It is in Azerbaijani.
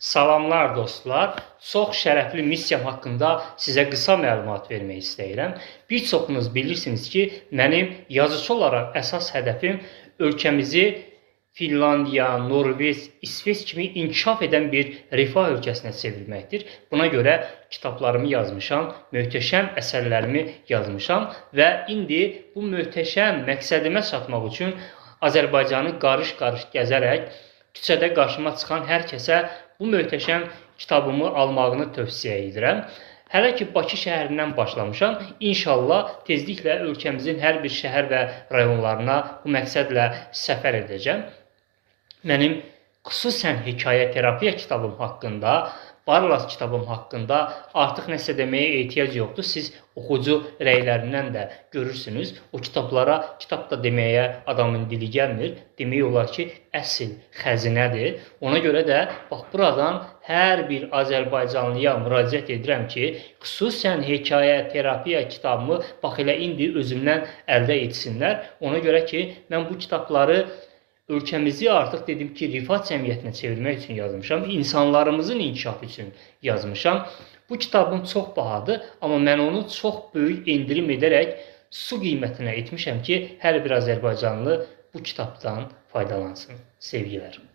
Salamlar dostlar. Çox şərəfli missiyam haqqında sizə qısa məlumat vermək istəyirəm. Bir çoxunuz bilirsiniz ki, mənim yazıçı olaraq əsas hədəfim ölkəmizi Finlandiya, Norveç, İsveç kimi inkişaf edən bir rifah ölkəsinə çevirməkdir. Buna görə kitablarımı yazmışam, möhtəşəm əsərlərimi yazmışam və indi bu möhtəşəm məqsədimə çatmaq üçün Azərbaycanı qarış-qarış gəzərək küçədə qarşıma çıxan hər kəsə bu möhtəşəm kitabımı almağını tövsiyə edirəm. Hələ ki Bakı şəhərindən başlamışam. İnşallah tezliklə ölkəmizin hər bir şəhər və rayonlarına bu məqsədlə səfər edəcəm. Mənim xüsusən hekayə terapiya kitabım haqqında, Barlas kitabım haqqında artıq nəsə deməyə ehtiyac yoxdur. Siz oxucu rəylərindən də görürsünüz. O kitablara kitab da deməyə adamın dili gəlmir. Demək olar ki, əsl xəzinədir. Ona görə də bax buradan hər bir Azərbaycanlıya müraciət edirəm ki, xüsusən hekayə terapiya kitabımı bax elə indi özümdən əldə etsinlər. Ona görə ki, mən bu kitabları ölkəmizi artıq dedim ki, rifah cəmiyyətinə çevirmək üçün yazmışam. İnsanlarımızın inkişafı üçün yazmışam. Bu kitabım çox bahadır, amma mən onu çox böyük endirim edərək su qiymətinə etmişəm ki, hər bir Azərbaycanlı bu kitabdan faydalansın. Sevgilər.